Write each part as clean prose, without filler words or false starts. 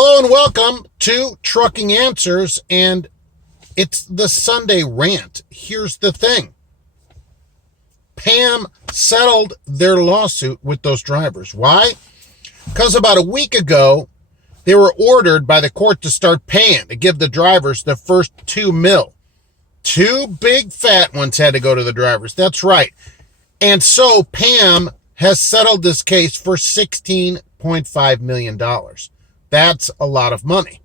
Hello and welcome to Trucking Answers, and it's the Sunday rant. Here's the thing. PAM settled their lawsuit with those drivers. Why? Because about a week ago, they were ordered by the court to start paying, to give the drivers the first $2 million. Two big fat ones had to go to the drivers. That's right. And so PAM has settled this case for $16.5 million. That's a lot of money.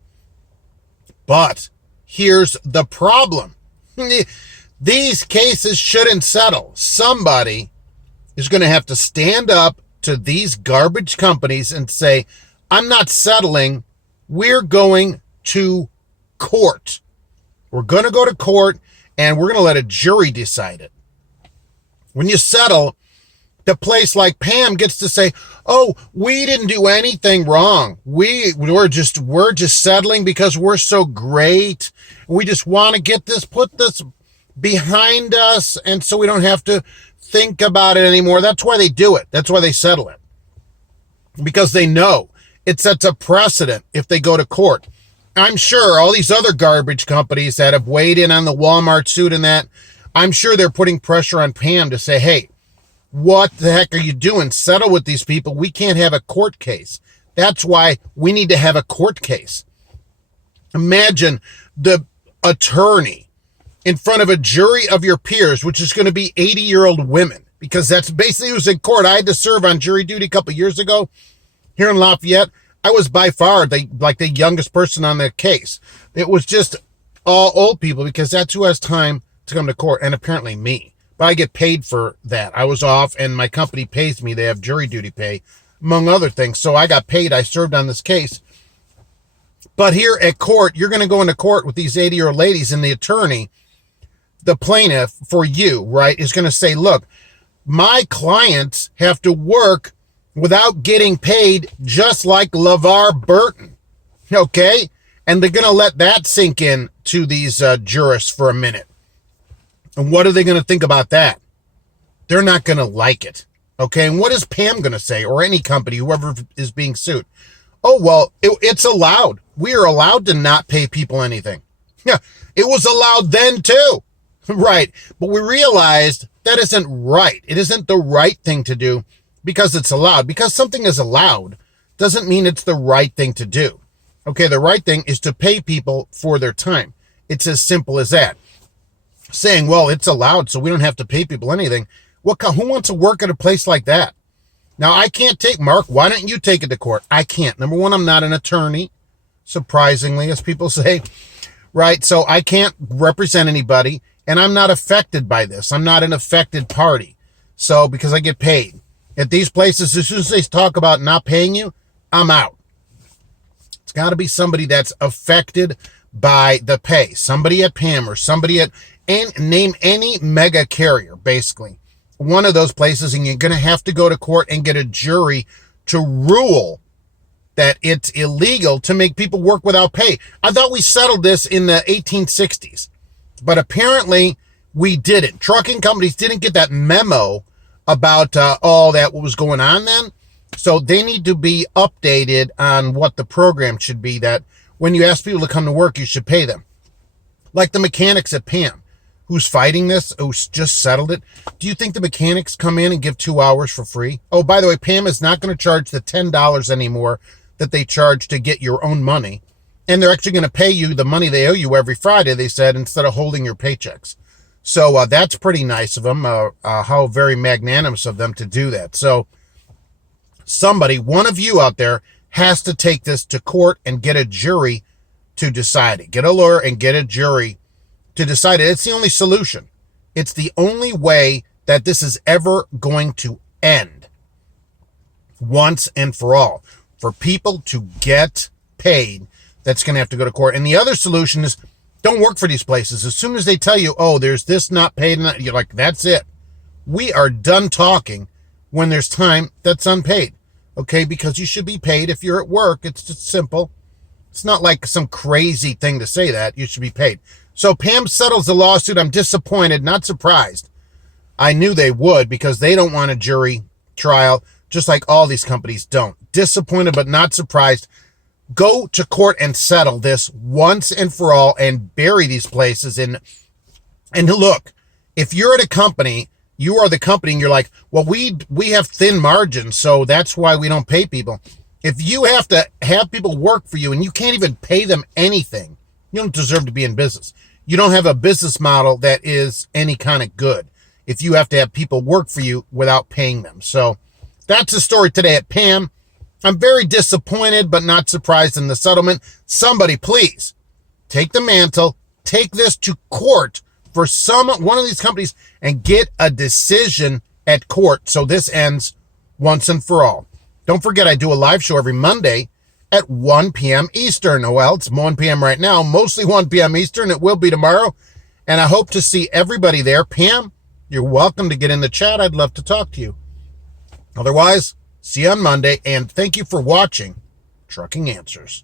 But here's the problem. These cases shouldn't settle. Somebody is going to have to stand up to these garbage companies and say, I'm not settling. We're going to court. We're going to go to court and we're going to let a jury decide it. When you settle, the place like PAM gets to say, oh, we didn't do anything wrong. We're just settling because we're so great. We just want to put this behind us, and so we don't have to think about it anymore. That's why they do it. That's why they settle it. Because they know it sets a precedent if they go to court. I'm sure all these other garbage companies that have weighed in on the Walmart suit and that, I'm sure they're putting pressure on PAM to say, hey, what the heck are you doing? Settle with these people. We can't have a court case. That's why we need to have a court case. Imagine the attorney in front of a jury of your peers, which is going to be 80-year-old women, because that's basically who's in court. I had to serve on jury duty a couple of years ago here in Lafayette. I was by far the youngest person on the case. It was just all old people because that's who has time to come to court, and apparently me. But I get paid for that. I was off and my company pays me. They have jury duty pay, among other things. So I got paid. I served on this case. But here at court, you're going to go into court with these 80-year-old ladies, and the attorney, the plaintiff for you, right, is going to say, look, my clients have to work without getting paid just like LeVar Burton. Okay? And they're going to let that sink in to these jurists for a minute. And what are they going to think about that? They're not going to like it. Okay, and what is PAM going to say, or any company, whoever is being sued? Oh, well, it's allowed. We are allowed to not pay people anything. Yeah, it was allowed then too. Right, but we realized that isn't right. It isn't the right thing to do because it's allowed. Because something is allowed doesn't mean it's the right thing to do. Okay, the right thing is to pay people for their time. It's as simple as that. Saying, well, it's allowed, so we don't have to pay people anything. Who wants to work at a place like that? Now, I can't take, Mark, why don't you take it to court? I can't. Number one, I'm not an attorney, surprisingly, as people say, right? So I can't represent anybody, and I'm not affected by this. I'm not an affected party. So, because I get paid. At these places, as soon as they talk about not paying you, I'm out. It's got to be somebody that's affected by the pay. Somebody at PAM or somebody at, and name any mega carrier, basically. One of those places, and you're going to have to go to court and get a jury to rule that it's illegal to make people work without pay. I thought we settled this in the 1860s, but apparently we didn't. Trucking companies didn't get that memo about all that what was going on then. So they need to be updated on what the program should be, that when you ask people to come to work, you should pay them. Like the mechanics at PAM, who's fighting this, who's just settled it. Do you think the mechanics come in and give 2 hours for free? Oh, by the way, PAM is not going to charge the $10 anymore that they charge to get your own money. And they're actually going to pay you the money they owe you every Friday, they said, instead of holding your paychecks. So that's pretty nice of them, how very magnanimous of them to do that. So somebody, one of you out there, has to take this to court and get a jury to decide it. Get a lawyer and get a jury to decide it. It's the only solution. It's the only way that this is ever going to end once and for all. For people to get paid, that's going to have to go to court. And the other solution is don't work for these places. As soon as they tell you, oh, there's this not paid, and you're like, that's it. We are done talking when there's time that's unpaid. Okay, because you should be paid if you're at work. It's just simple. It's not like some crazy thing to say that. You should be paid. So PAM settles the lawsuit. I'm disappointed, not surprised. I knew they would because they don't want a jury trial, just like all these companies don't. Disappointed, but not surprised. Go to court and settle this once and for all and bury these places. And look, if you're at a company, you are the company and you're like, well, we have thin margins, so that's why we don't pay people. If you have to have people work for you and you can't even pay them anything, you don't deserve to be in business. You don't have a business model that is any kind of good if you have to have people work for you without paying them. So that's the story today at PAM. I'm very disappointed, but not surprised in the settlement. Somebody, please take the mantle, take this to court for one of these companies and get a decision at court so this ends once and for all. Don't forget, I do a live show every Monday at 1 p.m. Eastern. Well, it's 1 p.m. right now, mostly 1 p.m. Eastern. It will be tomorrow, and I hope to see everybody there. Pam, you're welcome to get in the chat. I'd love to talk to you. Otherwise, see you on Monday, and thank you for watching Trucking Answers.